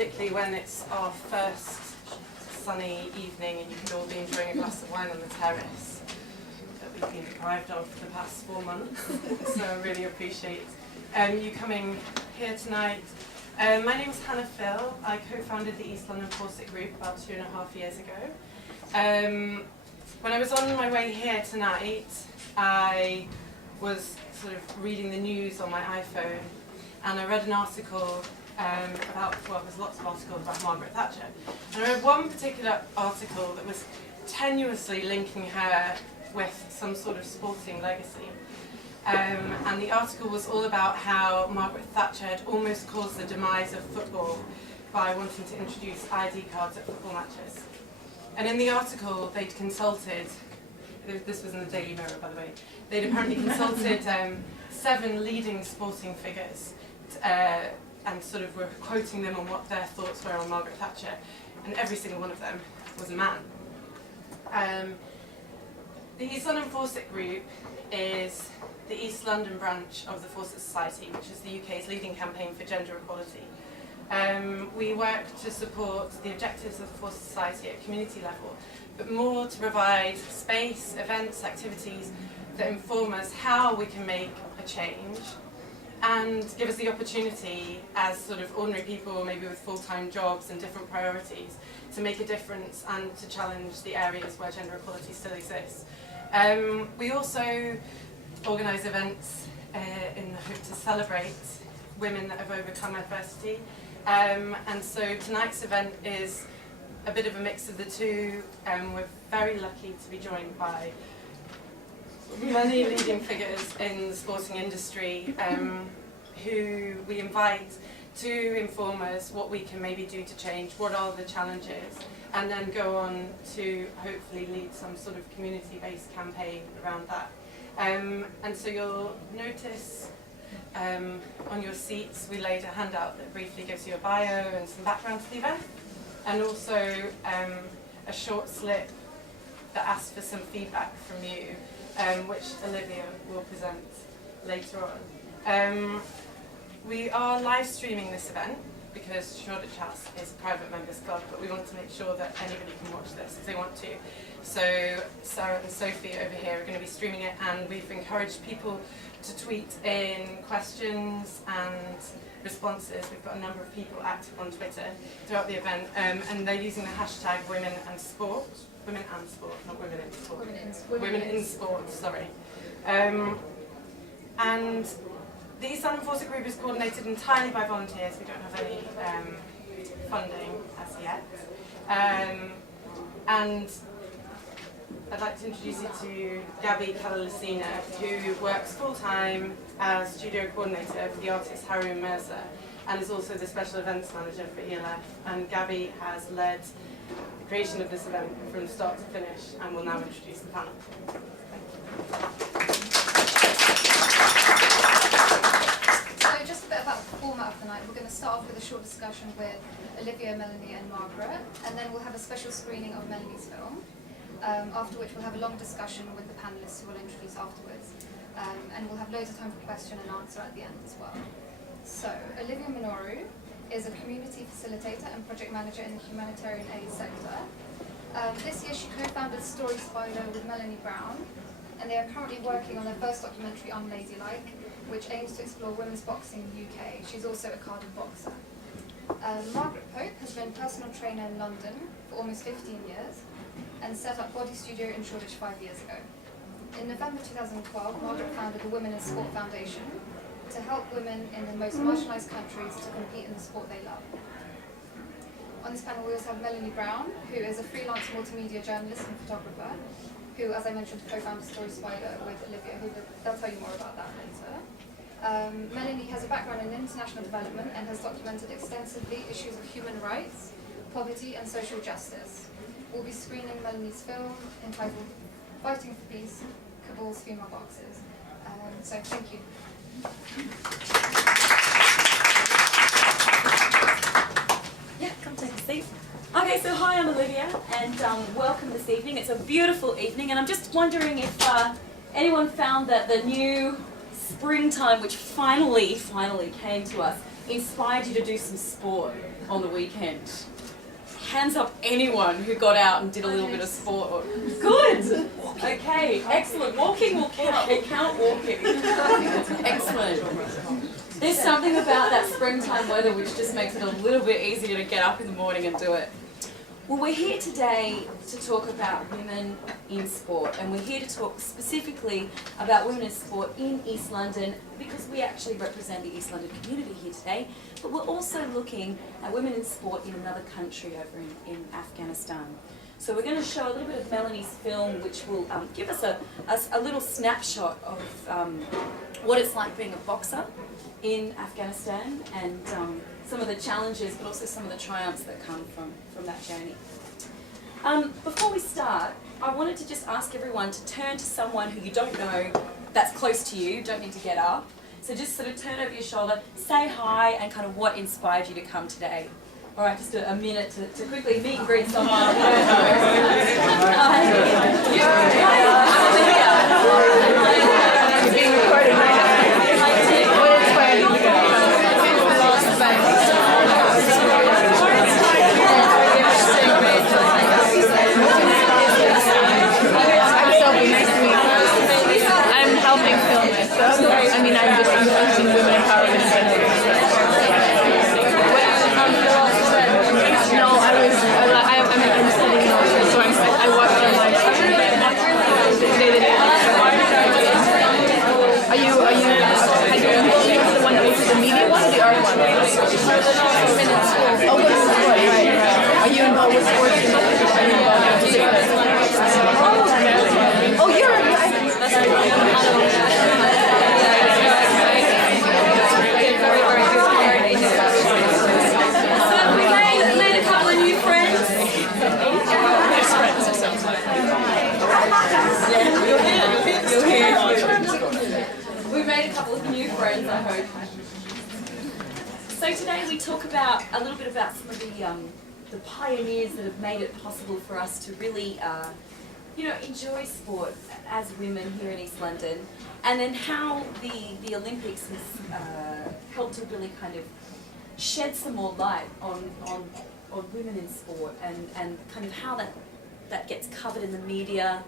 particularly when it's our first sunny evening and you can all be enjoying a glass of wine on the terrace that we've been deprived of for the past 4 months. So I really appreciate you coming here tonight. My name is Hannah Phil. I co-founded the East London Fawcett Group about 2.5 years ago. When I was on my way here tonight, I was sort of reading the news on my iPhone, and I read an article about, well, there's lots of articles about Margaret Thatcher. And I read one particular article that was tenuously linking her with some sort of sporting legacy. And the article was all about how Margaret Thatcher had almost caused the demise of football by wanting to introduce ID cards at football matches. And in the article, they'd consulted, this was in the Daily Mirror, by the way, they'd apparently consulted 7 leading sporting figures and sort of were quoting them on what their thoughts were on Margaret Thatcher, and every single one of them was a man. The East London Fawcett Group is the East London branch of the Fawcett Society, which is the UK's leading campaign for gender equality. We work to support the objectives of the Fawcett Society at community level, but more to provide space, events, activities that inform us how we can make a change and give us the opportunity as sort of ordinary people, maybe with full-time jobs and different priorities, to make a difference and to challenge the areas where gender equality still exists. We also organise events in the hope to celebrate women that have overcome adversity. And so tonight's event is a bit of a mix of the two. We're very lucky to be joined by many leading figures in the sporting industry who we invite to inform us what we can maybe do to change, what are the challenges, and then go on to hopefully lead some sort of community-based campaign around that. And so you'll notice on your seats we laid a handout that briefly gives you a bio and some background to the event, and also a short slip that asks for some feedback from you, which Olivia will present later on. We are live streaming this event because Shoreditch House is a private members club, but we want to make sure that anybody can watch this if they want to. So Sarah and Sophie over here are going to be streaming it, and we've encouraged people to tweet in questions and responses. We've got a number of people active on Twitter throughout the event, and they're using the hashtag Women and Sport. Women and Sport, not Women in Sport. Women in Sport, sorry. And the East London Fawcett Group is coordinated entirely by volunteers. We don't have any funding as yet. And I'd like to introduce you to Gabby Kalalicina, who works full-time as studio coordinator for the artist Haroon Mirza, and is also the special events manager for ELF. And Gabby has led the creation of this event from start to finish, and will now introduce the panel. Thank you. So just a bit about the format of the night. We're going to start off with a short discussion with Olivia, Melanie and Margaret, and then we'll have a special screening of Melanie's film. After which we'll have a long discussion with the panellists who we'll introduce afterwards. And we'll have loads of time for question and answer at the end as well. So, Olivia Minoru is a community facilitator and project manager in the humanitarian aid sector. This year she co-founded Story Spider with Melanie Brown, and they are currently working on their first documentary, Unladylike, which aims to explore women's boxing in the UK. She's also a carded boxer. Margaret Pope has been personal trainer in London for almost 15 years, and set up Body Studio in Shoreditch 5 years ago. In November 2012, Margaret founded the Women in Sport Foundation to help women in the most marginalised countries to compete in the sport they love. On this panel we also have Melanie Brown, who is a freelance multimedia journalist and photographer, who, as I mentioned, co-founded Story Spider with Olivia, who they'll tell you more about that later. Melanie has a background in international development and has documented extensively issues of human rights, poverty and social justice. We'll be screening Melanie's film entitled Fighting for Peace, Cabal's Female Boxers. So thank you. Yeah, come take a seat. Okay, so hi, I'm Olivia, and welcome this evening. It's a beautiful evening, and I'm just wondering if anyone found that the new springtime, which finally came to us, inspired you to do some sport on the weekend? Hands up anyone who got out and did a little bit of sport. Good! Okay, excellent. Walking will count. We'll count walking. Excellent. There's something about that springtime weather which just makes it a little bit easier to get up in the morning and do it. Well, we're here today to talk about women in sport, and we're here to talk specifically about women in sport in East London because we actually represent the East London community here today, but we're also looking at women in sport in another country over in Afghanistan. So we're going to show a little bit of Melanie's film, which will give us a little snapshot of what it's like being a boxer in Afghanistan and some of the challenges, but also some of the triumphs that come from that journey. Before we start, I wanted to just ask everyone to turn to someone who you don't know that's close to you, don't need to get up. So just sort of turn over your shoulder, say hi, and kind of what inspired you to come today. All right, just a minute to quickly meet and greet someone. You're being recorded right now. What inspired you to go? I'm Sophie, nice to meet you. I'm helping film it, so I mean I'm just influencing women empowerment in general. No, I'm studying military, so I watch online. Are you the one that was the media one or the art one? Oh, what is sport? Right. Are you involved with sports? Are you involved with particular? Oh, We made a couple of new friends. You're here. We made a couple of new friends, I hope. So today we talk about a little bit about some of the pioneers that have made it possible for us to really, enjoy sport as women here in East London, and then how the Olympics has helped to really kind of shed some more light on women in sport and kind of how that gets covered in the media.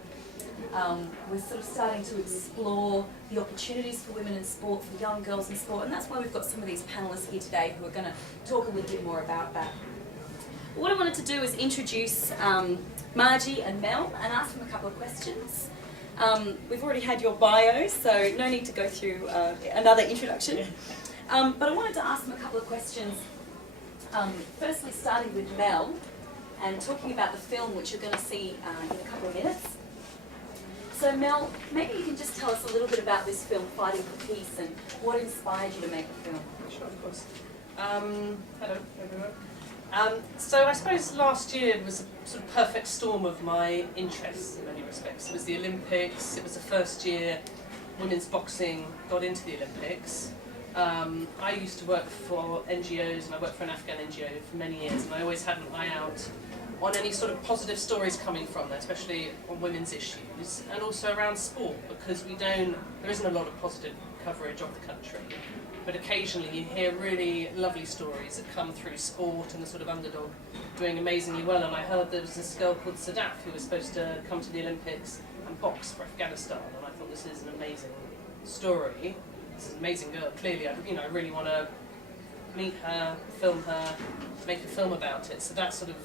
We're sort of starting to explore the opportunities for women in sport, for young girls in sport, and that's why we've got some of these panellists here today who are going to talk a little bit more about that. What I wanted to do is introduce Margie and Mel and ask them a couple of questions. We've already had your bios, so no need to go through another introduction. But I wanted to ask them a couple of questions. Firstly, starting with Mel and talking about the film, which you're going to see in a couple of minutes. So Mel, maybe you can just tell us a little bit about this film, Fighting for Peace, and what inspired you to make the film. Sure, of course. Hello, everyone. So I suppose last year was a sort of perfect storm of my interests in many respects. It was the Olympics, it was the first year women's boxing got into the Olympics. I used to work for NGOs, and I worked for an Afghan NGO for many years, and I always had an eye out on any sort of positive stories coming from there, especially on women's issues, and also around sport, because there isn't a lot of positive coverage of the country, but occasionally you hear really lovely stories that come through sport and the sort of underdog doing amazingly well. And I heard there was this girl called Sadaf who was supposed to come to the Olympics and box for Afghanistan, and I thought, this is an amazing story. This is an amazing girl. Clearly, I really want to meet her, film her, make a film about it. So that sort of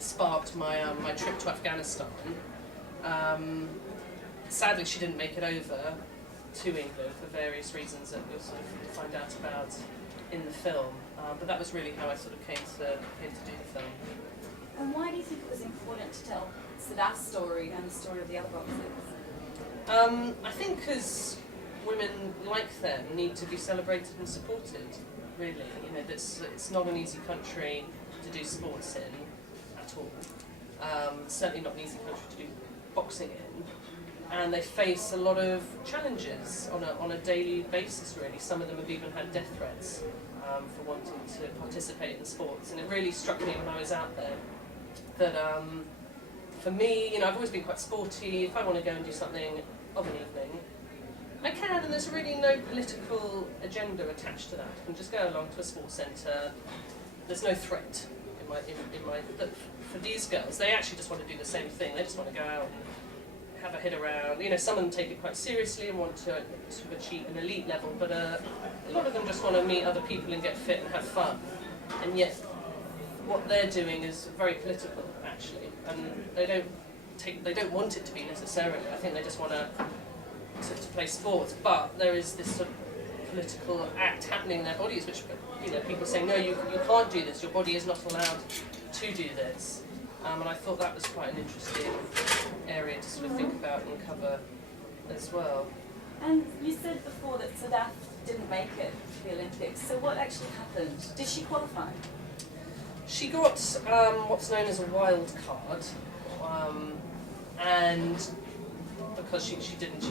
sparked my my trip to Afghanistan. Sadly, she didn't make it over to England for various reasons that we'll sort of find out about in the film. But that was really how I sort of came to do the film. And why do you think it was important to tell Sadaf's story and the story of the other boxers? I think because women like them need to be celebrated and supported, really. It's not an easy country to do sports in at all. Certainly not an easy country to do boxing in. And they face a lot of challenges on a daily basis, really. Some of them have even had death threats for wanting to participate in sports. And it really struck me when I was out there that for me, I've always been quite sporty. If I want to go and do something of an evening, I can, and there's really no political agenda attached to that. You can just go along to a sports centre. There's no threat in my. But for these girls, they actually just want to do the same thing. They just want to go out and have a hit around. You know, some of them take it quite seriously and want to sort of achieve an elite level, but a lot of them just want to meet other people and get fit and have fun. And yet, what they're doing is very political, actually, and they don't want it to be necessarily. I think they just want to play sports, but there is this sort of political act happening in their bodies, which, you know, people say, no, you can't do this, your body is not allowed to do this. And I thought that was quite an interesting area to sort of think about and cover as well. And you said before that Sadaf didn't make it to the Olympics, so what actually happened? Did she qualify? She got what's known as a wild card, and because she didn't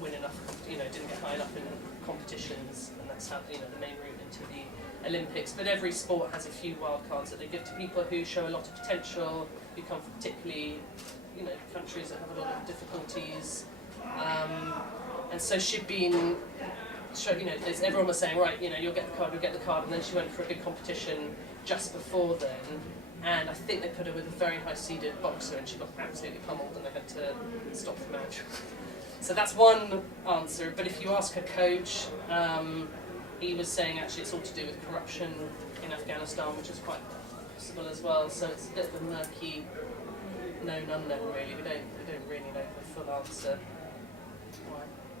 win enough, you know, didn't get high enough in competitions, and that's how, you know, the main route into the Olympics. But every sport has a few wild cards that they give to people who show a lot of potential, who come from particularly, you know, countries that have a lot of difficulties, and so she'd been, you know, everyone was saying, right, you know, you'll get the card, and then she went for a big competition just before then. And I think they put her with a very high-seeded boxer, and she got absolutely pummeled, and they had to stop the match. So that's one answer. But if you ask her coach, he was saying actually it's all to do with corruption in Afghanistan, which is quite possible as well. So it's a bit of a murky known unknown, really. We don't really know the full answer.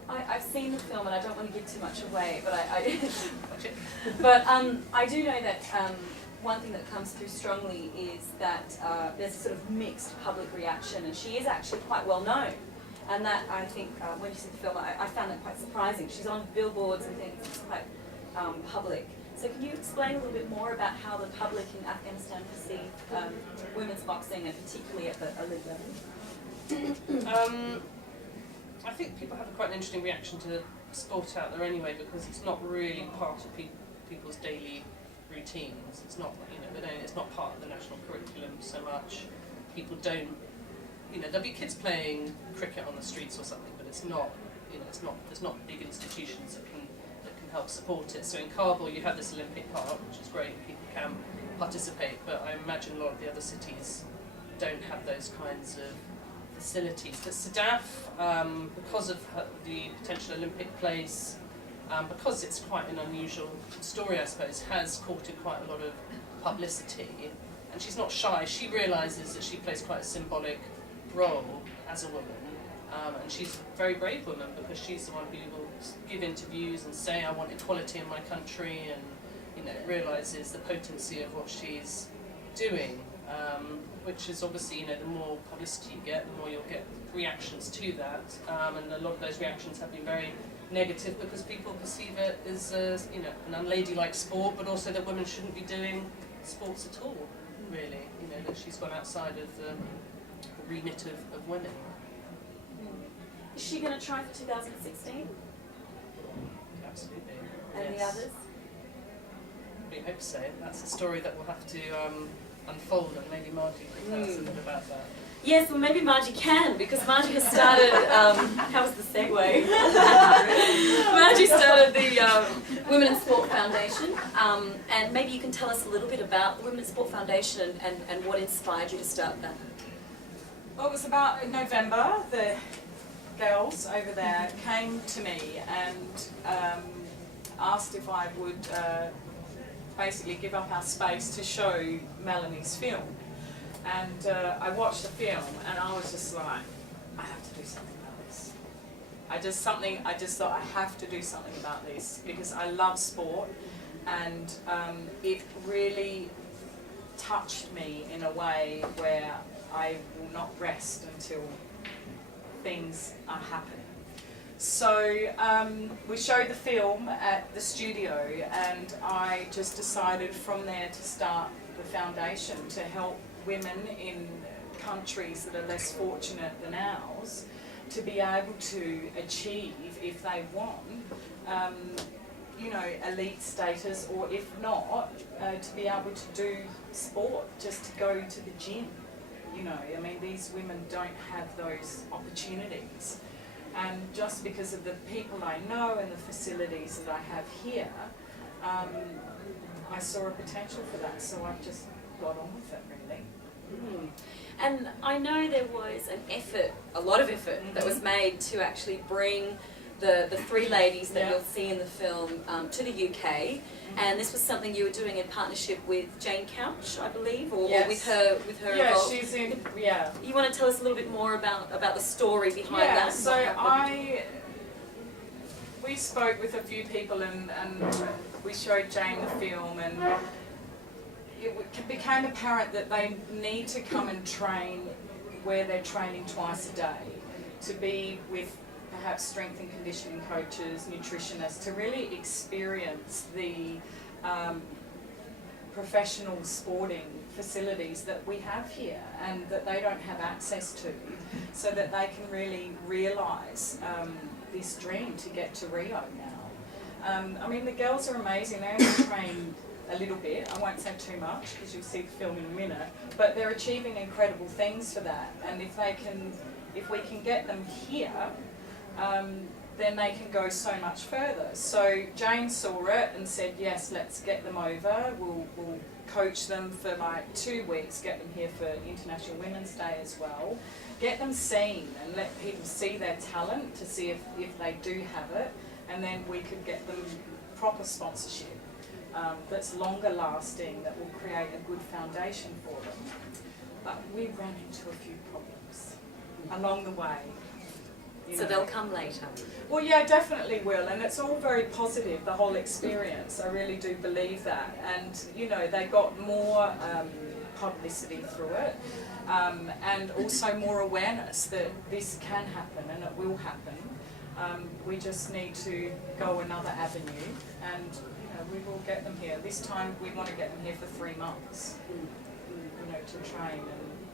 I've seen the film, and I don't want to give too much away, but I do know that. One thing that comes through strongly is that there's a sort of mixed public reaction, and she is actually quite well known. And that, I think, when you see the film, I found that quite surprising. She's on billboards and things, it's quite public. So can you explain a little bit more about how the public in Afghanistan perceive women's boxing, and particularly at the elite level? I think people have quite an interesting reaction to sport out there anyway, because it's not really part of people's daily routines. It's not, you know, it's not part of the national curriculum so much. People don't, you know, there'll be kids playing cricket on the streets or something, but it's not, you know, there's not big institutions that can help support it. So in Kabul you have this Olympic Park, which is great, people can participate, but I imagine a lot of the other cities don't have those kinds of facilities. But Sadaf, because of the potential Olympic place, because it's quite an unusual story, I suppose, has courted quite a lot of publicity, and she's not shy. She realises that she plays quite a symbolic role as a woman, and she's a very brave woman, because she's the one who will give interviews and say, I want equality in my country, and, you know, realises the potency of what she's doing, which is obviously, you know, the more publicity you get, the more you'll get reactions to that, and a lot of those reactions have been very negative, because people perceive it as you know, an unladylike sport, but also that women shouldn't be doing sports at all, really. You know, that she's gone outside of the remit of women. Is she going to try for 2016? Absolutely. And yes. the others? We hope so. That's a story that we'll have to unfold, and maybe Margie can tell us a bit about that. Yes, well maybe Margie can, because Margie has started, how was the segue? Margie started the Women in Sport Foundation, and maybe you can tell us a little bit about the Women in Sport Foundation and what inspired you to start that. Well, it was about in November, the girls over there came to me and asked if I would basically give up our space to show Melanie's film. And I watched the film, and I was just like, I have to do something about this. I just thought I have to do something about this, because I love sport, and it really touched me in a way where I will not rest until things are happening. So we showed the film at the studio, and I just decided from there to start the foundation to help women in countries that are less fortunate than ours to be able to achieve, if they want, you know, elite status, or if not, to be able to do sport, just to go to the gym. You know, I mean, these women don't have those opportunities. And just because of the people I know and the facilities that I have here, I saw a potential for that, so I've just got on with it really. Mm. And I know there was an effort, a lot of effort, that was made to actually bring the three ladies that you'll see in the film to the UK, and this was something you were doing in partnership with Jane Couch, I believe, or with her Yeah, involved. she's in. You want to tell us a little bit more about the story behind that? So we spoke with a few people and we showed Jane the film, and it became apparent that they need to come and train where they're training twice a day, to be with perhaps strength and conditioning coaches, nutritionists, to really experience the professional sporting facilities that we have here and that they don't have access to, so that they can really realise this dream to get to Rio now. I mean, the girls are amazing. They only train a little bit. I won't say too much because you'll see the film in a minute, but they're achieving incredible things for that, and if we can get them here, then they can go so much further. So Jane saw it and said, yes, let's get them over. We'll coach them for like 2 weeks, get them here for International Women's Day as well, get them seen and let people see their talent to see if they do have it, and then we could get them proper sponsorship that's longer lasting, that will create a good foundation for them. But we ran into a few problems along the way. So they'll come later. Well, yeah, definitely will, and it's all very positive, the whole experience. I really do believe that, and you know, they got more publicity through it, and also more awareness that this can happen and it will happen. We just need to go another avenue, and you know, we will get them here. This time we want to get them here for 3 months, you know, to train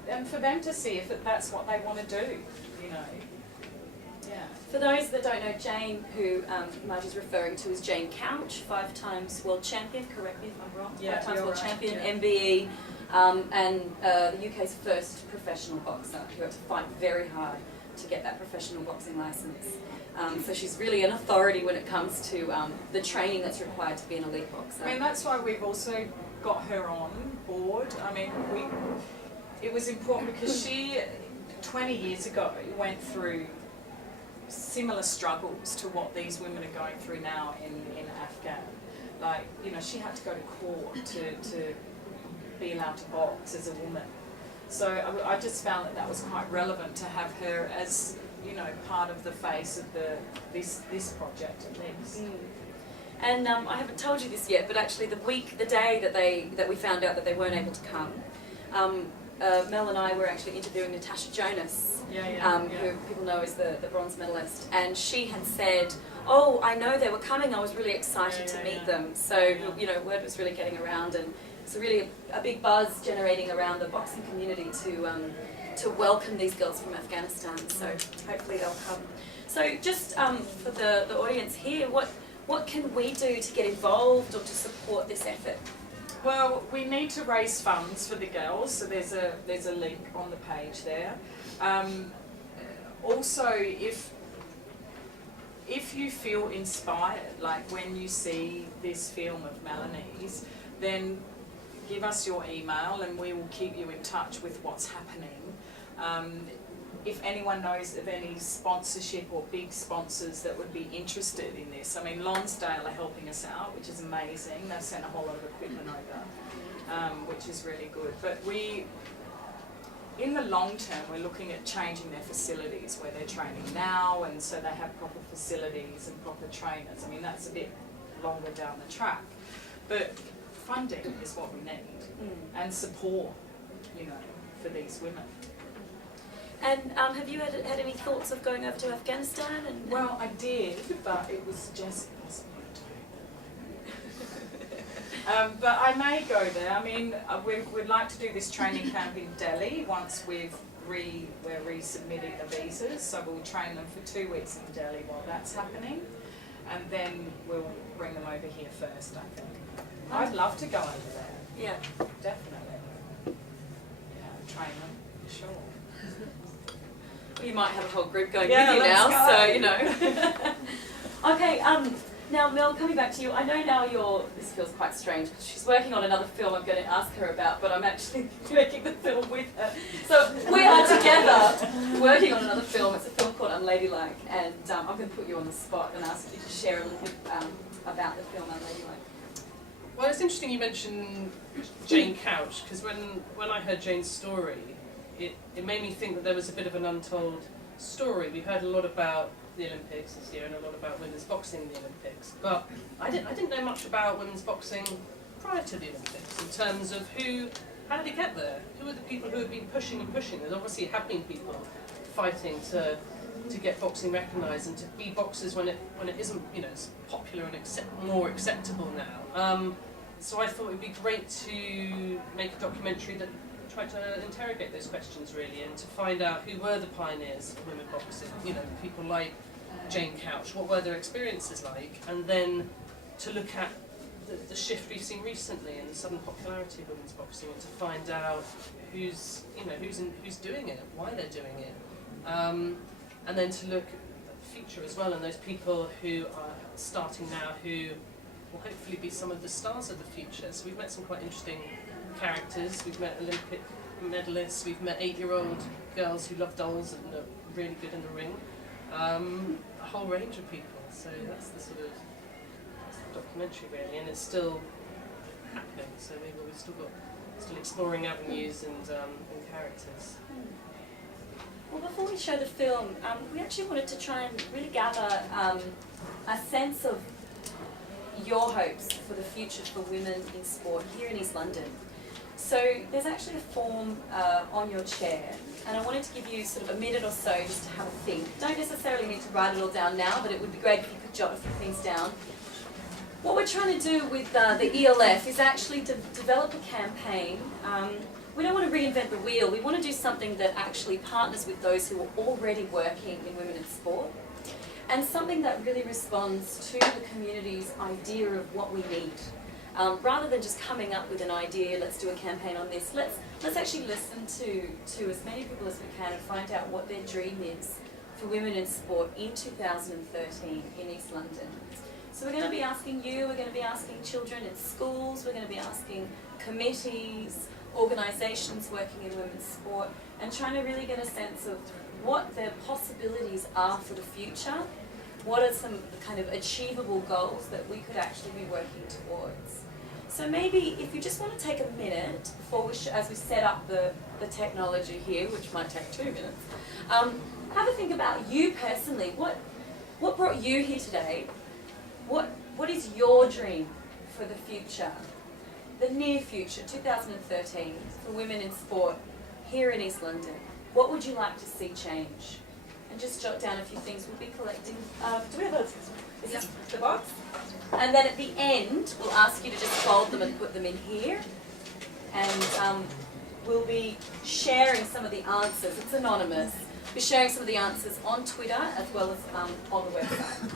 and for them to see if that's what they want to do, you know. Yeah. For those that don't know, Jane, who Margie's referring to, is Jane Couch, 5-time world champion, correct me if I'm wrong, Yeah, 5-time world champion, yeah. MBE, and the UK's first professional boxer who had to fight very hard to get that professional boxing licence. So she's really an authority when it comes to the training that's required to be an elite boxer. I mean, that's why we've also got her on board. I mean, it was important because she, 20 years ago, went through similar struggles to what these women are going through now in Afghan. Like, you know, she had to go to court to be allowed to box as a woman. So I just found that was quite relevant to have her as, you know, part of the face of this project at least. And I haven't told you this yet, but actually the day that we found out that they weren't able to come, Mel and I were actually interviewing Natasha Jonas, who people know as the bronze medalist, and she had said, oh, I know they were coming, I was really excited to meet them. So, you know, word was really getting around, and it's really a big buzz generating around the boxing community to welcome these girls from Afghanistan, so hopefully they'll come. So just for the audience here, what can we do to get involved or to support this effort? Well, we need to raise funds for the girls, so there's a link on the page there. Also, if you feel inspired, like when you see this film of Melanie's, then give us your email and we will keep you in touch with what's happening. If anyone knows of any sponsorship or big sponsors that would be interested in this, I mean, Lonsdale are helping us out, which is amazing. They've sent a whole lot of equipment over, which is really good. But in the long term, we're looking at changing their facilities where they're training now, and so they have proper facilities and proper trainers. I mean, that's a bit longer down the track. But funding is what we need, and support, you know, for these women. And have you had any thoughts of going over to Afghanistan? Well, I did, but it was just impossible to do. But I may go there. I mean, we'd like to do this training camp in Delhi once we're resubmitting the visas. So we'll train them for 2 weeks in Delhi while that's happening, and then we'll bring them over here first, I think. I'd love to go over there. Yeah. Definitely. Yeah, train them, sure. Well, you might have a whole group going Yeah, with you let's now, go. so you know. Okay, now Mel, coming back to you, I know now this feels quite strange because she's working on another film I'm going to ask her about, but I'm actually making the film with her. So we are together working on another film. It's a film called Unladylike, and I'm going to put you on the spot and ask you to share a little bit about the film Unladylike. Well, it's interesting you mentioned Jane Couch, because when I heard Jane's story, it made me think that there was a bit of an untold story. We heard a lot about the Olympics this year and a lot about women's boxing in the Olympics, but I didn't know much about women's boxing prior to the Olympics in terms of how did it get there? Who are the people who have been pushing and pushing? There obviously have been people fighting to get boxing recognised and to be boxers when it isn't, you know, it's popular and more acceptable now. So I thought it would be great to make a documentary that tried to interrogate those questions really, and to find out who were the pioneers of women boxing, you know, people like Jane Couch, what were their experiences like, and then to look at the shift we've seen recently in the sudden popularity of women's boxing, and to find out who's doing it, why they're doing it, and then to look at the future as well, and those people who are starting now who will hopefully be some of the stars of the future. So we've met some quite interesting characters. We've met Olympic medalists, we've met 8-year-old girls who love dolls and are really good in the ring. A whole range of people. So that's the documentary really, and it's still happening. So we've still exploring avenues and characters. Well, before we show the film, we actually wanted to try and really gather a sense of your hopes for the future for women in sport here in East London. So there's actually a form on your chair, and I wanted to give you sort of a minute or so just to have a think. Don't necessarily need to write it all down now, but it would be great if you could jot a few things down. What we're trying to do with the ELF is actually to develop a campaign. We don't want to reinvent the wheel. We want to do something that actually partners with those who are already working in women in sport, and something that really responds to the community's idea of what we need. Rather than just coming up with an idea, let's do a campaign on this, let's actually listen to as many people as we can and find out what their dream is for women in sport in 2013 in East London. So we're going to be asking you, we're going to be asking children in schools, we're going to be asking committees, organisations working in women's sport, and trying to really get a sense of what their possibilities are for the future. What are some kind of achievable goals that we could actually be working towards? So maybe if you just want to take a minute before as we set up the technology here, which might take 2 minutes, have a think about you personally. What brought you here today? What is your dream for the future? The near future, 2013, for women in sport here in East London. What would you like to see change? And just jot down a few things. We'll be collecting. Do we have those? Is this the box? And then at the end, we'll ask you to just fold them and put them in here. And we'll be sharing some of the answers. It's anonymous. We'll be sharing some of the answers on Twitter as well as on the website.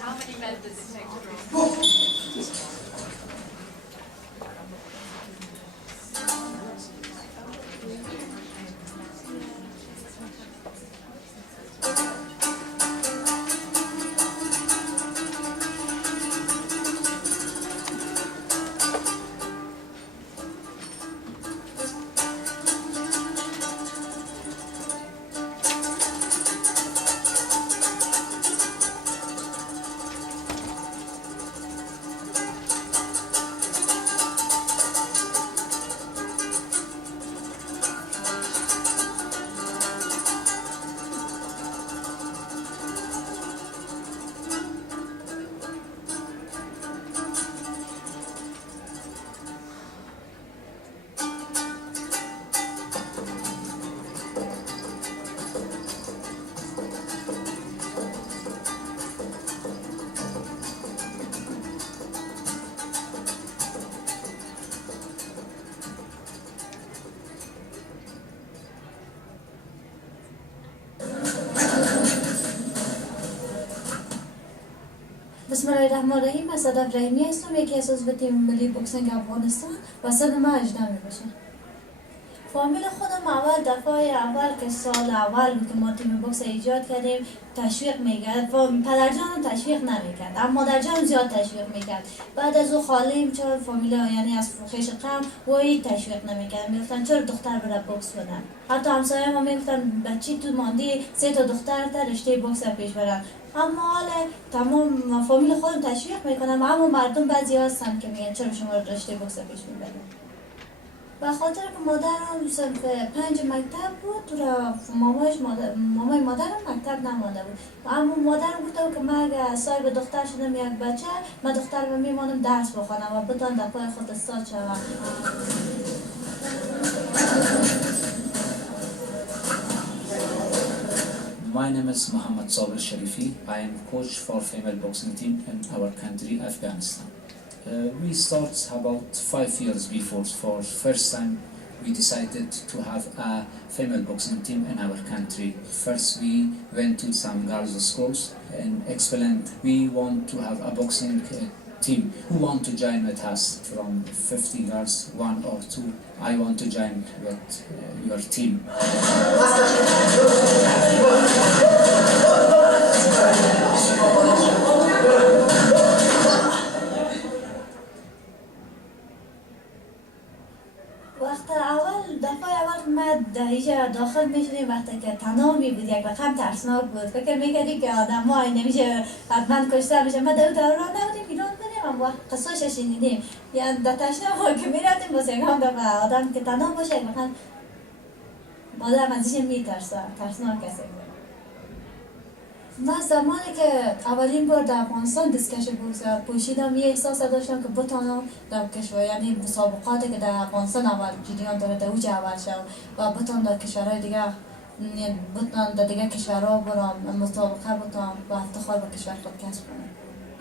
How many men does it take to draw? بسم الله الرحمن الرحیم. من صدف رحیمی هستم، یکی از عضو تیم ملی بوکسینگ افغانستان و سن من 18 میباشه. فامیل خودم اول دفعه اول که سال اول بود که ما تیم بوکس ایجاد کردیم تشویق میکرد. پدرجانم تشویق نمیکرد اما مادرجانم زیاد تشویق میکرد. بعد از او خالیم چرا فامیل یعنی از خیش قوم وای تشویق نمیکرد، میگفتن چرا دختر بره بوکس بدن. حتی همسایه ما میگفتن بچی تو ماندی 3 تا دختر تا رشته بوکس پیش برن. اما حالا تمام فامیل خودم تشویق میکنم، اما مردم بعضی هستن که میگن چرا شما رشته بوکس پیش میبرید. به خاطر که مادرم صنف 5 مکتب بود و مامای مادرم مکتب نمانده بود. اما مادرم گفته که من اگه صاحب دختر شدم یک بچه، من دخترم میمانم درس بخوانم و بتان در پای خود استاد شوم. My name is Mohammed Sabir Sharifi. I am coach for female boxing team in our country, Afghanistan. We started about 5 years before. For first time, we decided to have a female boxing team in our country. First, we went to some girls' schools and explained we want to have a boxing team. Who want to join with us? From 50 girls, 1 or 2. I want to join with your team. دفعه اول ما در اینجا داخل میشدیم وقتی که تنها می بود، یک رقم ترسناک بود. فکر میکردیم که آدم ها نمیشه حتما کشته میشه. ما در دوران نبودیم ایران بریم اما قصهش شنیدیم. یعنی در تشنه ما که میرفتیم باز یک هم دفعه آدم که تنها باشه یک رقم مادرم ازش میترسه، ترسناک است. من زمانی که اولین بار در افغانستان دستکش بوکس پوشیدم یه احساس داشتم که بتونم در کشور یعنی مسابقاتی که در افغانستان اول جریان داره در اوج اول شد و بتونم در کشورهای دیگه بتونم در دیگه کشورها برم مسابقه بتونم و افتخار به کشور خود کسب کنم.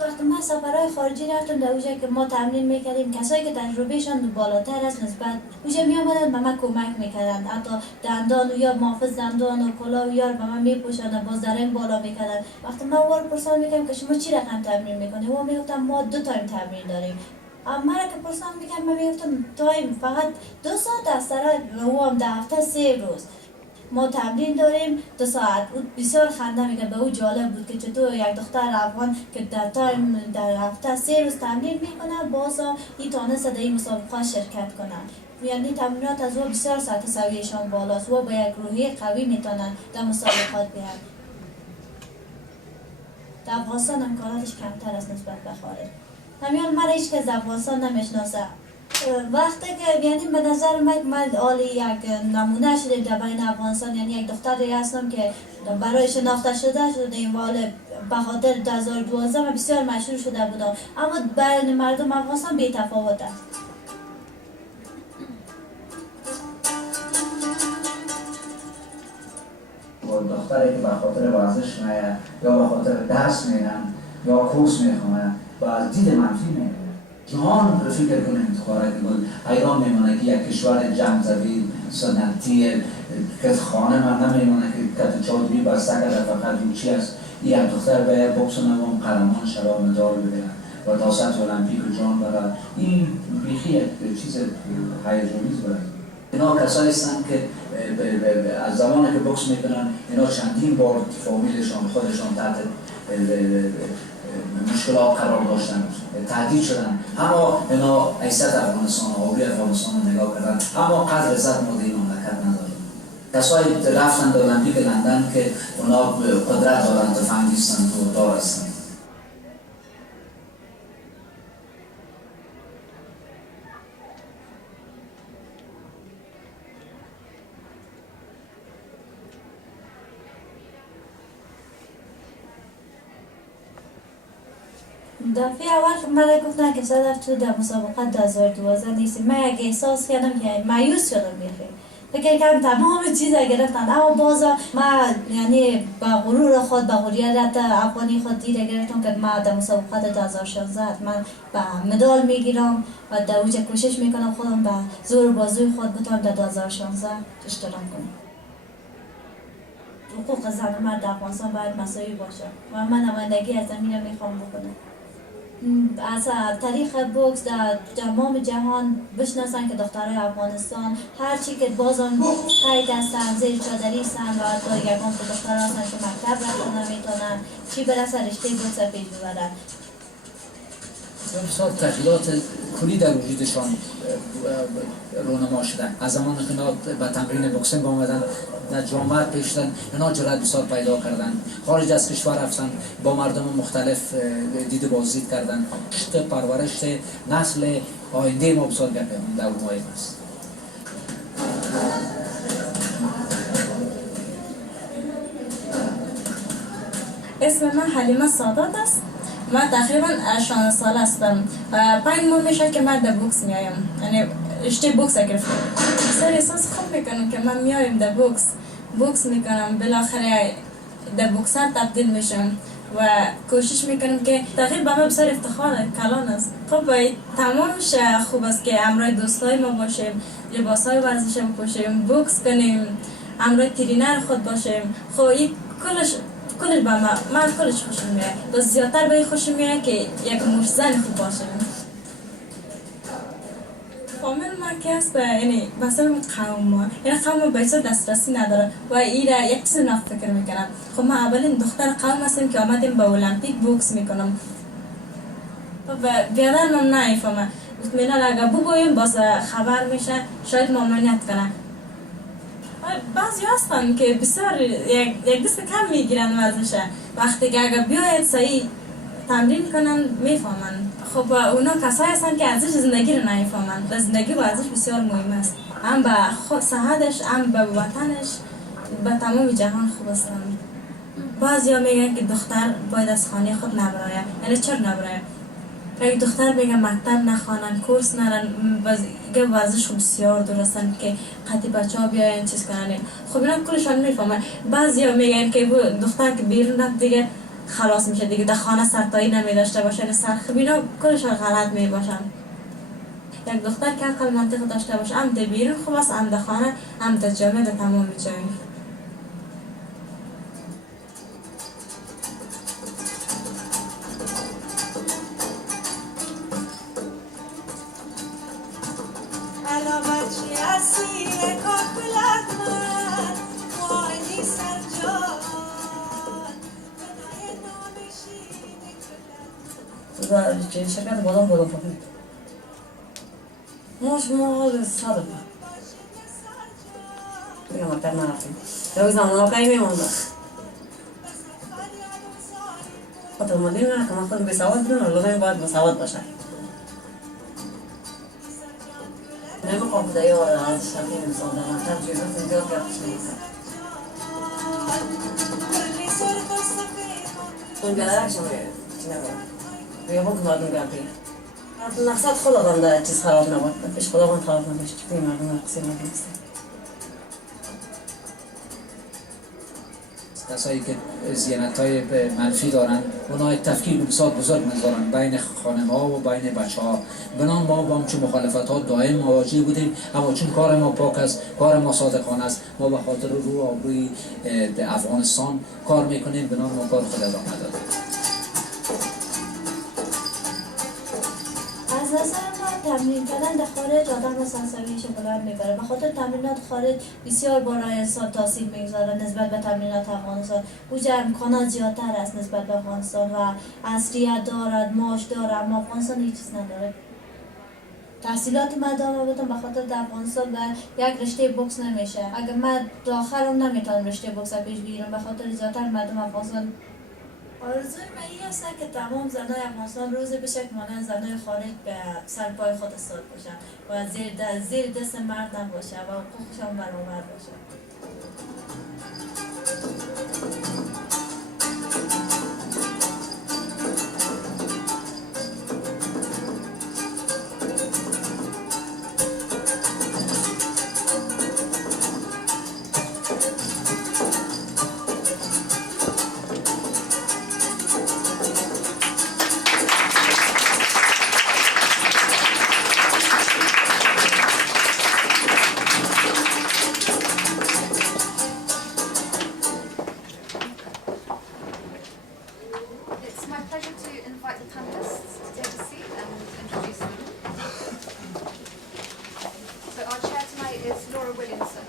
وقتی من سفرهای خارجی رفتم در اونجا که ما تمرین میکردیم، کسایی که تجربهشان بالاتر است نسبت اونجا میامدن به من کمک میکردن، حتی دندان یا محافظ دندان و کلاه یار به من میپوشاندن، باز در این بالا میکردن. وقتی من وارد پرسان میکردم که شما چی رقم تمرین میکنید و میگفتم ما 2 تایم تمرین داریم. اما را که پرسان میکردم من میگفتم تایم فقط 2 ساعت است، و هم در هفته 3 روز ما تمرین داریم 2 ساعت. بسیار خنده میکرد، به او جالب بود که چطور یک دختر افغان که در هفته 3 روز تمرین میکنه بازا این تانست در این مسابقات شرکت کنن. یعنی تمرینات از او بسیار سطح سویشان بالاست و با یک روحیه قوی میتونن در مسابقات بیان. در افغانستان امکاناتش کمتر است نسبت به خارج. همیان من هیچ کس در افغانستان نمیشناسه. وقتی که یعنی به نظر من عالی یک نمونه شده در بین افغانستان، یعنی یک دختری هستم که برای شناخته شده این واله به خاطر 2012 من بسیار مشهور شده بودم، اما بین مردم افغانستان بی تفاوت است. دختری که به خاطر ورزش میاد یا به خاطر درس میرن یا کورس میخونه و از دید منفی میاد. جهان رو فکر کنیم خواهد بود ایران میمونه که یک کشور جمع زدی سنتی که خانه من نمیمونه که کت چادری بسته کرده فقط رو چی است. این یک دختر باید بوکس نمام قهرمان شده مدال بگیرن و تا سطح المپیک جان برد. این بیخی یک چیز هیجان‌انگیز برد. اینا کسایی هستند که از زمانی که بوکس میکنن اینا چندین بار فامیلشان خودشان تحت مشکلات قرار داشتن، تهدید شدن، اما اینا حیثیت افغانستان و آبی افغانستان رو نگاه کردن، اما قدر عزت مورد این مملکت ندارن. کسایی رفتن در المپیک لندن که اونا قدرت دارن، تفنگیستن و دار هستن. دفعه اول که من گفتن که صدف تو در مسابقات 2012 نیستی، من یک احساس کردم که مایوس شدم بیخی. فکر کردم تمام چیزا گرفتن، اما بازا من یعنی با غرور خود با غریت افغانی خود دیده گرفتم که من در مسابقات 2016 من با مدال میگیرم و در اوج کوشش میکنم خودم با زور بازوی خود بتونم در 2016 اشتراک کنم. حقوق زن و مرد در افغانستان باید مساوی باشه و من نمایندگی از زمین میخوام بکنم. از طریق بوکس در تمام جهان بشناسن که دخترای افغانستان هرچی که بازم قید هستن زیر چادری هستن و تا یکم که دختر هستن که مکتب رفتن نمیتونن چی برسه رشته بوکس پیش ببرن. بسیار تغییرات کلی در وجودشان رونما شدن. از زمان که اینا به تمرین بوکسینگ آمدن در جامعه پیش شدن، اینا جرأت بسیار پیدا کردن، خارج از کشور رفتن، با مردم مختلف دید بازدید کردن. پرورش نسل آینده ما بسیار گپه در مهم است. اسم من حلیمه سادات است. من تقریبا 16 سال هستم. 5 ماه میشه که من در بوکس میایم، یعنی رشته بوکس گرفتم. سر احساس خوب میکنم که من میایم در بوکس میکنم، بالاخره در بوکسر تبدیل میشم و کوشش میکنم که تقریبا به من بسیار افتخار کلان است. خب تمامش خوب است که همراه دوستای ما باشیم، لباسای ورزشی بپوشیم، بوکس کنیم، همراه ترینر خود باشیم. خب این کلش به من کلش خوشم میاد. بس زیادتر به این خوشم میاد که یک مش زن خوب باشم. فامیل ما که هست یعنی مثلا قوم ما، یعنی قوم ما بسیار دسترسی نداره و این را یک چیز نفت فکر میکنم. خب ما اولین دختر قوم هستیم که آمدیم به المپیک بوکس میکنم. و بیادر من نایفهمه، مطمئنا اگر بگویم باز خبر میشه شاید ممانعت کنن. بعضی هستن که بسیار یک دست کم میگیرن ورزشه، وقتی که اگر بیاید صحیح تمرین کنن میفهمن. خب اونا کسایی هستن که ارزش زندگی رو نمیفهمن. زندگی ورزش بسیار مهم است، هم به خود صحتش، هم به وطنش، به تمام جهان خوب هستن. بعضیا میگن که دختر باید از خانه خود نبراید. یعنی چرا نبراید؟ اگه دختر بگه مکتب نخوانن، کورس نرن، ورزش خب بسیار درستن که قطعی بچه ها بیاین چیز کنن. خب اینا کلشان میفهمن. بعضیا میگن که دختر که بیرون رفت دیگه خلاص میشه، دیگه در خانه سرتایی نمیداشته باشه. خب اینا کلشان غلط میباشن. یک دختر که عقل منطق داشته باشه، هم در بیرون خوب است، هم در خانه، هم در جامعه، در تمام جای. شرکت بادام فاطمه ما شما صادق دیگه مکتب نرفتیم. یه زمان ها کهی میمانده خاطر اومدیم نه که من خودم بسواد بودم، لازم باید بسواد باشه. نمی قابده یا از شرکی انسان در مکتب جیزات زیاد گرفتش نیست. اون گلرک شما چی نگوید یا بود مردم گردی مقصد خود آدم در چیز خراب نبود، پیش خدا من خراب نباشت. چطوری مردم نقصی مردم هستیم. کسایی که ذهنیت‌های منفی دارن، اونا تفکیک بسیار بزرگ می‌ذارن بین خانم‌ها و بین بچه‌ها. بنان ما با همچون مخالفت‌ها دائم مواجه بودیم، اما چون کار ما پاک است، کار ما صادقانه است، ما به خاطر رو آبروی افغانستان کار می‌کنیم. بنان ما کار خود ادامه دادیم. از نظر من تمرین کردن در خارج آدم و سنسویش بلند میبره. به خاطر تمرینات خارج بسیار برای انسان تاثیر میگذاره نسبت به تمرینات افغانستان. اونجا امکانات زیادتر است نسبت به افغانستان و عصریت دارد، معاش دارد، اما افغانستان هیچ چیز نداره. تحصیلات من ادامه بدم به خاطر در افغانستان و یک رشته بوکس نمیشه. اگر من داخلم نمیتونم رشته بوکس پیش بگیرم به خاطر زیادتر مردم افغانستان. آرزوی من این است که تمام زنای افغانستان روزی بشه که مانند زنای خارج به سرپای خود ایستاد باشن و زیر دست مرد نباشه و حقوقشان برابر باشه. invite the panelists to take a seat and introduce them. So our chair tonight is Laura Williamson.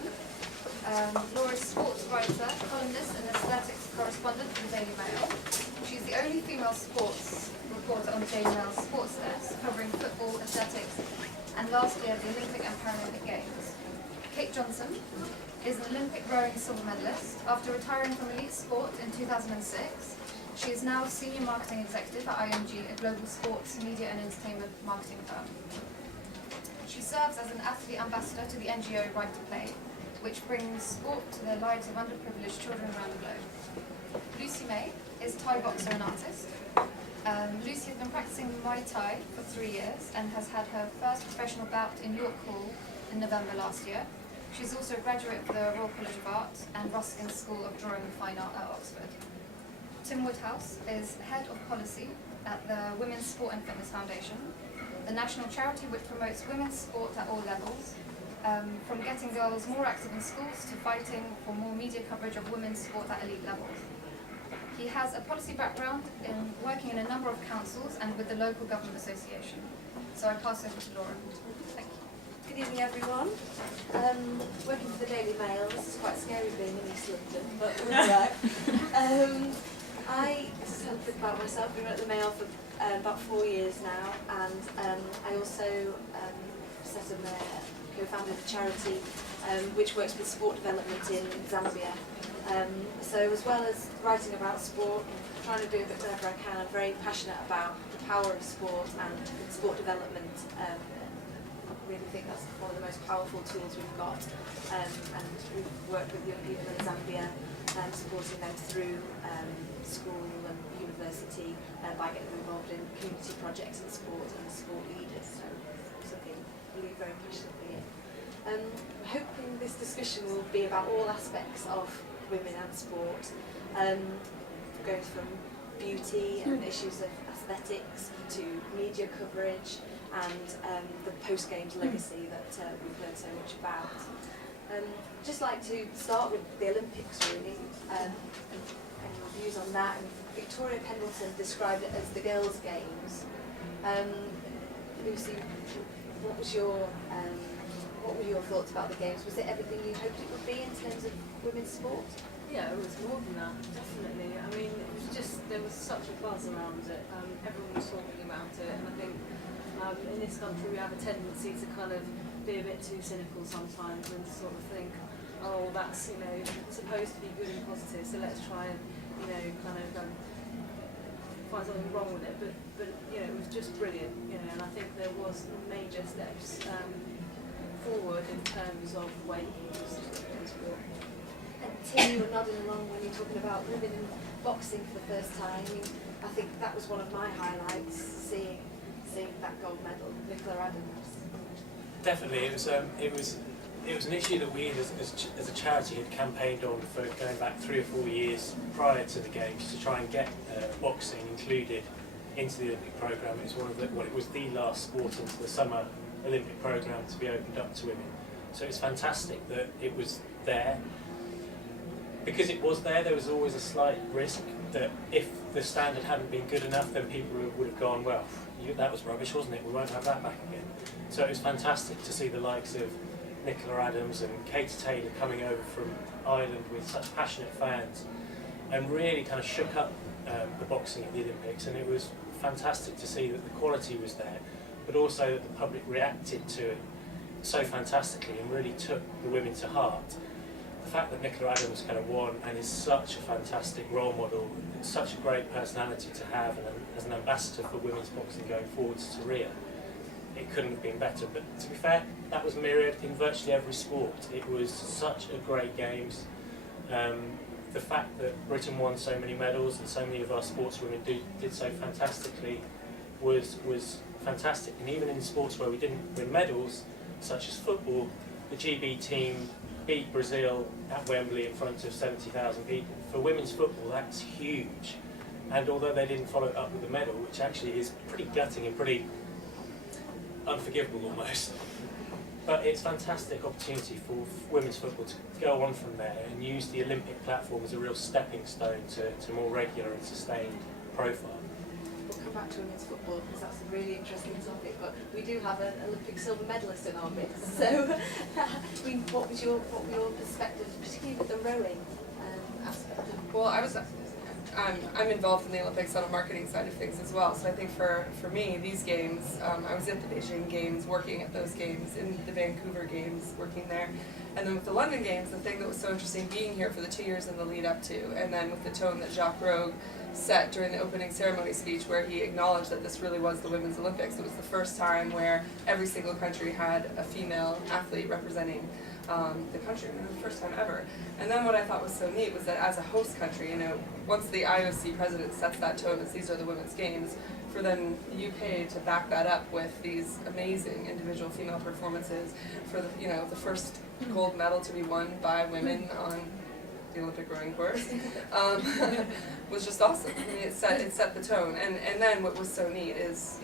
Laura is a sports writer, columnist and aesthetics correspondent for the Daily Mail. She's the only female sports reporter on the Daily Mail sports desk, covering football, athletics, and last year the Olympic and Paralympic Games. Kate Johnson is an Olympic rowing silver medalist. After retiring from elite sport in 2006, she is now senior marketing executive at IMG, a global sports, media and entertainment marketing firm. She serves as an athlete ambassador to the NGO Right to Play, which brings sport to the lives of underprivileged children around the globe. Lucy May is Thai boxer and artist. Lucy has been practicing Muay Thai for 3 years and has had her first professional bout in York Hall in November last year. She's also a graduate of the Royal College of Art and Ruskin School of Drawing and Fine Art at Oxford. Tim Woodhouse is Head of Policy at the Women's Sport and Fitness Foundation, the national charity which promotes women's sport at all levels, from getting girls more active in schools to fighting for more media coverage of women's sport at elite levels. He has a policy background in working in a number of councils and with the local government association. So I pass over to Laura. Thank you. Good evening, everyone. Working for the Daily Mail, this is quite scary being in East London, but we'll work. This is a little bit about myself. I've been at the Mail for about 4 years now, and I also co-founded a charity which works with sport development in Zambia. So as well as writing about sport, trying to do a bit whatever I can, I'm very passionate about the power of sport and sport development. I really think that's one of the most powerful tools we've got, and we've worked with young people in Zambia, supporting them through school and university by getting them involved in community projects in sport and sport leaders. So something I believe very passionately in. I'm hoping this discussion will be about all aspects of women and sport, going from beauty and issues of aesthetics to media coverage and the post-games legacy that we've heard so much about. Just like to start with the Olympics really, and your views on that. And Victoria Pendleton described it as the girls' games. Lucy, what were your thoughts about the games? Was it everything you hoped it would be in terms of women's sport? Yeah, it was more than that, definitely. I mean, it was just, there was such a buzz around it. Everyone was talking about it, and I think in this country we have a tendency to kind of be a bit too cynical sometimes and sort of think, oh, that's, supposed to be good and positive, so let's try and, kind of find something wrong with it. But it was just brilliant, and I think there was major steps forward in terms of the way he used sport. And Tim, you were nodding along when you're talking about women in boxing for the first time. I mean, I think that was one of my highlights, seeing that gold medal, Nicola Adams. Definitely, it was an issue that we as a charity had campaigned on for going back 3 or 4 years prior to the games to try and get boxing included into the Olympic programme. It was it was the last sport into the summer Olympic programme to be opened up to women. So it's fantastic that it was there. Because it was there was always a slight risk that if the standard hadn't been good enough, then people would have gone, well, that was rubbish, wasn't it? We won't have that back again. So it was fantastic to see the likes of Nicola Adams and Katie Taylor coming over from Ireland with such passionate fans and really kind of shook up the boxing at the Olympics. And it was fantastic to see that the quality was there, but also that the public reacted to it so fantastically and really took the women to heart. The fact that Nicola Adams kind of won and is such a fantastic role model, such a great personality to have, and as an ambassador for women's boxing going forwards to Rio, it couldn't have been better. But to be fair, that was mirrored in virtually every sport. It was such a great games. The fact that Britain won so many medals and so many of our sportswomen did so fantastically was fantastic. And even in sports where we didn't win medals, such as football, the GB team beat Brazil at Wembley in front of 70,000 people. For women's football, that's huge. And although they didn't follow it up with a medal, which actually is pretty gutting and pretty unforgivable almost, but it's a fantastic opportunity for women's football to go on from there and use the Olympic platform as a real stepping stone to more regular and sustained profile. we'll come back to women's football because that's a really interesting topic. But we do have an Olympic silver medalist in our midst. So, what were your perspectives, particularly with the rowing aspect? Well, I'm involved in the Olympics on the marketing side of things as well. So I think for me, these games, I was at the Beijing Games, working at those games, in the Vancouver Games, working there. And then with the London Games, the thing that was so interesting being here for the 2 years in the lead up to, and then with the tone that Jacques Rogue set during the opening ceremony speech where he acknowledged that this really was the Women's Olympics. It was the first time where every single country had a female athlete representing the country. I mean, it was the first time ever. And then what I thought was so neat was that as a host country, once the IOC president sets that tone as these are the Women's Games, for then the UK to back that up with these amazing individual female performances, for the first gold medal to be won by women on the Olympic rowing course, was just awesome. I mean, it set the tone. And then what was so neat is,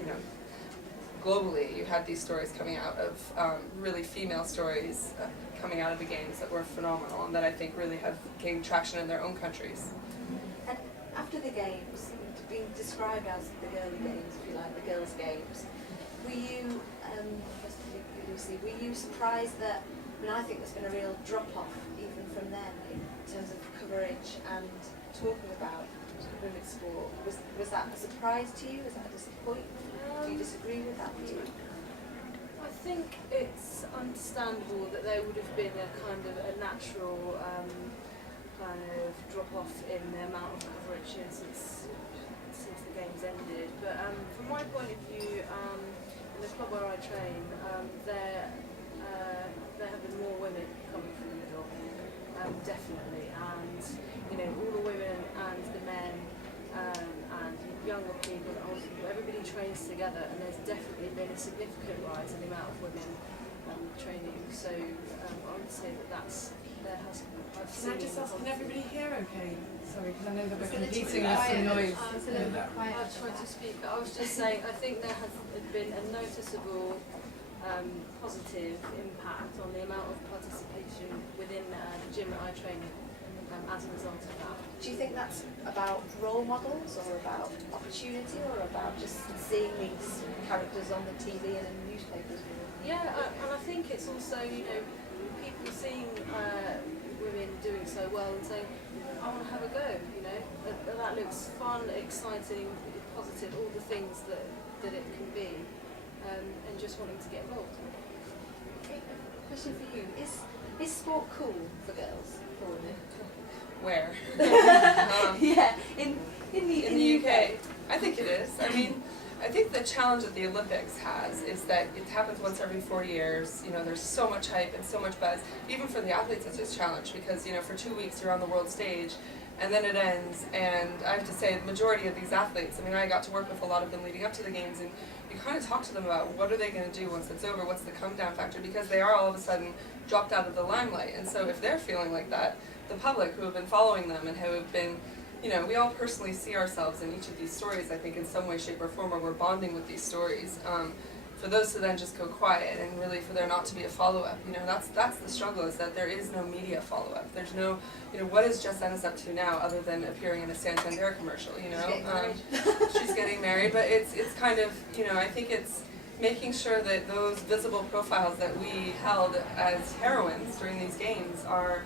globally, you had these stories coming out of really female stories coming out of the games that were phenomenal and that I think really have gained traction in their own countries. And after the games, being described as the girly games, if you like, the girls' games, were you, Lucy, were you surprised that, I think there's been a real drop-off even from then in terms of coverage and talking about women's sport. Was that a surprise to you? Was that a disappointment? Do you disagree with that view? I think it's understandable that there would have been a kind of a natural kind of drop-off in the amount of coverage since the games ended. But from my point of view, in the club where I train, there have been more women coming from the middle, definitely, and all the women and the men and younger people and older people, everybody trains together, and there's definitely been a significant rise in the amount of women training. So I would say that there has. Can I just ask, can everybody hear okay? Sorry, because I know that we're competing with some noise. I tried to speak, but I was just saying, I think there has been a noticeable positive impact on the amount of participation within the gym that I train in as a result of that. Do you think that's about role models or about opportunity or about just seeing these characters on the TV and in the newspapers? Yeah, and I think it's also, people seeing women doing so well and saying, I want to have a go, that looks fun, exciting, positive, all the things that it can be, and just wanting to get involved. Okay, question for you. Is sport cool for girls, for women? Where? Yeah, in the UK. I think it is. I think the challenge that the Olympics has is that it happens once every 4 years. There's so much hype and so much buzz. Even for the athletes, it's a challenge because, for 2 weeks you're on the world stage and then it ends. And I have to say, the majority of these athletes, I got to work with a lot of them leading up to the games, and you kind of talk to them about what are they going to do once it's over, what's the come down factor, because they are all of a sudden dropped out of the limelight. And so if they're feeling like that, the public who have been following them and who have been, we all personally see ourselves in each of these stories, I think, in some way, shape, or form, or we're bonding with these stories. For those to then just go quiet and really for there not to be a follow-up, that's the struggle, is that there is no media follow-up. There's no, what is Jess Ennis up to now other than appearing in a Santander commercial, She's getting married, but it's kind of, I think it's making sure that those visible profiles that we held as heroines during these games are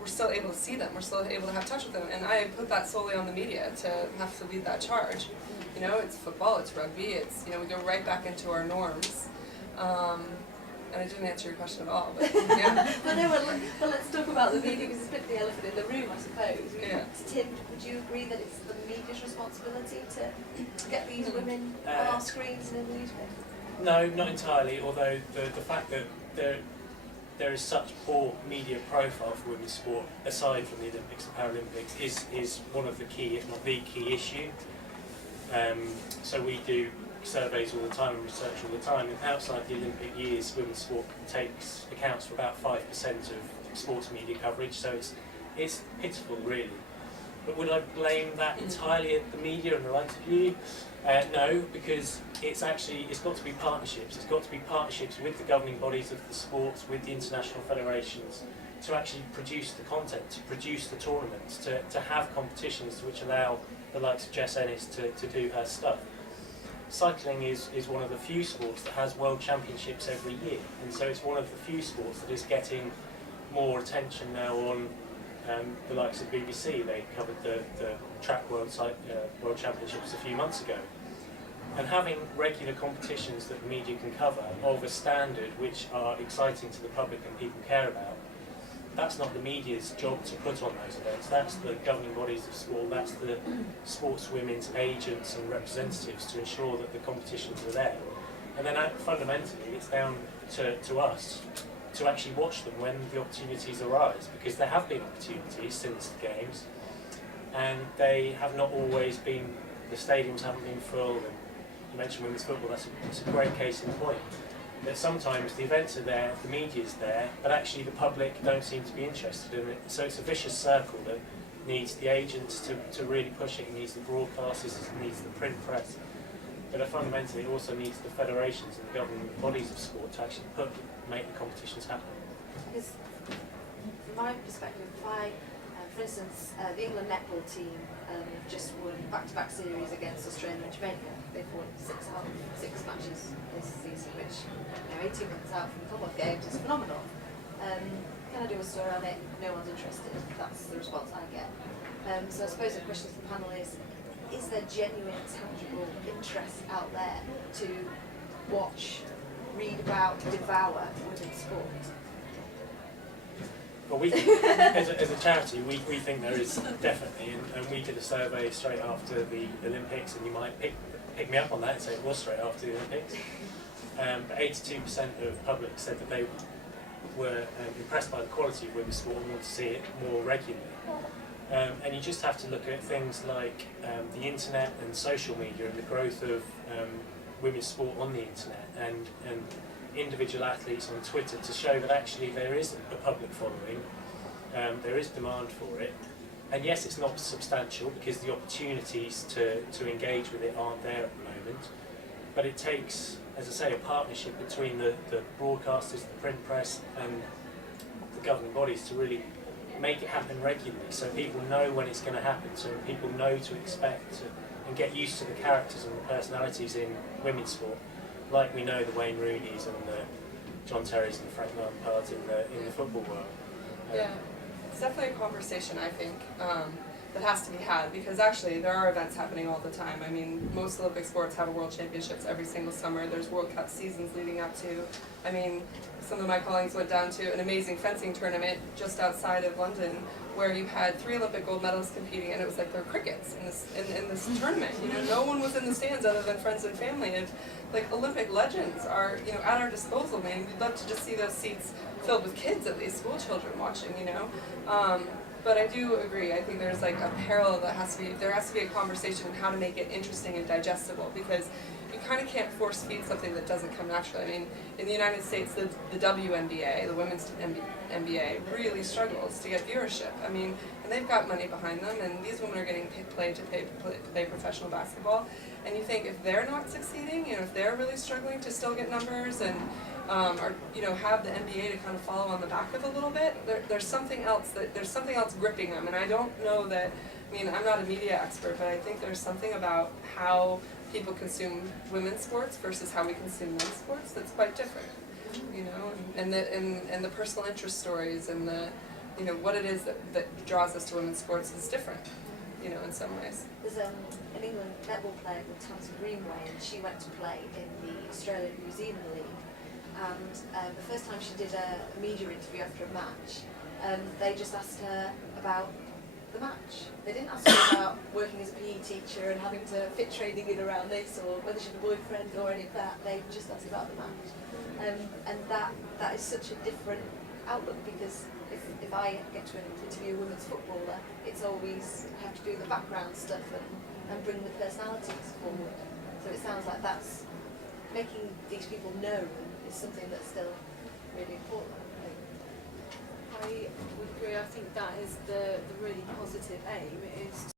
we're still able to see them, we're still able to have touch with them, and I put that solely on the media to have to lead that charge. It's football, it's rugby, it's, we go right back into our norms. And I didn't answer your question at all, but yeah. well, let's talk about the media, because it's a bit the elephant in the room, I suppose. Yeah. Tim, would you agree that it's the media's responsibility to get these women on our screens and in the newspaper? No, not entirely, although the fact that there is such poor media profile for women's sport, aside from the Olympics and Paralympics, is one of the key, if not the key issue. So we do surveys all the time and research all the time, and outside the Olympic years, women's sport accounts for about 5% of sports media coverage, so it's pitiful, really. But would I blame that entirely at the media and the likes of you? No, because it's got to be partnerships. It's got to be partnerships with the governing bodies of the sports, with the international federations, to actually produce the content, to produce the tournaments, to have competitions which allow the likes of Jess Ennis to do her stuff. Cycling is one of the few sports that has world championships every year, and so it's one of the few sports that is getting more attention now on the likes of BBC. They covered the track world championships a few months ago. And having regular competitions that the media can cover of a standard which are exciting to the public and people care about, that's not the media's job to put on those events. That's the governing bodies of sport, that's the sportswomen's agents and representatives to ensure that the competitions are there. And then fundamentally it's down to us to actually watch them when the opportunities arise, because there have been opportunities since the Games and they have not always been, the stadiums haven't been full, and you mentioned women's football, that's a great case in point. That sometimes the events are there, the media's there, but actually the public don't seem to be interested in it. So it's a vicious circle that needs the agents to really push it, it needs the broadcasters, it needs the print press, but fundamentally it also needs the federations and the governing bodies of sport to actually make the competitions happen. Because from my perspective, for instance, the England netball team just won back-to-back series against Australia and Jamaica. They've won six matches this season, which 18 months out from the Commonwealth Games is phenomenal. Can I do a story on it? No one's interested. That's the response I get. So I suppose the question to the panel is there genuine, tangible interest out there to watch, read about, devour women's sport? Well, we think, as a charity, we think there is definitely, and we did a survey straight after the Olympics, and you might pick me up on that and say it was straight after the Olympics. But 82% of the public said that they were impressed by the quality of women's sport and want to see it more regularly. And you just have to look at things like the internet and social media and the growth of women's sport on the internet and individual athletes on Twitter to show that actually there is a public following, there is demand for it, and yes, it's not substantial because the opportunities to engage with it aren't there at the moment, but it takes, as I say, a partnership between the broadcasters, the print press and the governing bodies to really make it happen regularly so people know when it's going to happen, so people know to expect and get used to the characters and the personalities in women's sport, like we know the Wayne Rooneys and the John Terrys and the Frank Lampards in the football world. Yeah, it's definitely a conversation, I think, that has to be had, because actually there are events happening all the time. I mean, most Olympic sports have world championships every single summer. There's World Cup seasons leading up to. I mean, some of my colleagues went down to an amazing fencing tournament just outside of London where you had 3 Olympic gold medalists competing, and it was like they're crickets in this tournament. You know, no one was in the stands other than friends and family. And like Olympic legends are, you know, at our disposal. I mean, we'd love to just see those seats filled with kids, at least school children watching. You know. But I do agree, I think there's like a parallel that there has to be a conversation on how to make it interesting and digestible, because you kind of can't force feed something that doesn't come naturally. I mean, in the United States, the WNBA, the women's NBA, really struggles to get viewership. I mean, and they've got money behind them, and these women are getting paid to play professional basketball. And you think if they're not succeeding, you know, if they're really struggling to still get numbers and or you know, have the NBA to kind of follow on the back of a little bit, there's something else gripping them. And I don't know that. I mean, I'm not a media expert, but I think there's something about how people consume women's sports versus how we consume men's sports that's quite different. You know, and the personal interest stories and the, you know, what it is that draws us to women's sports is different. You know, in some ways. There's an England netball player called Tamsin Greenway, and she went to play in the Australia-New Zealand League. And the first time she did a media interview after a match, they just asked her about the match. They didn't ask her about working as a PE teacher and having to fit training in around this, or whether she had a boyfriend or any of that. They just asked about the match. And that is such a different outlook, because if I get to interview a women's footballer, it's always I have to do the background stuff and bring the personalities forward. So it sounds like that's making these people known is something that's still really important. I would agree. I think that is the really positive aim, is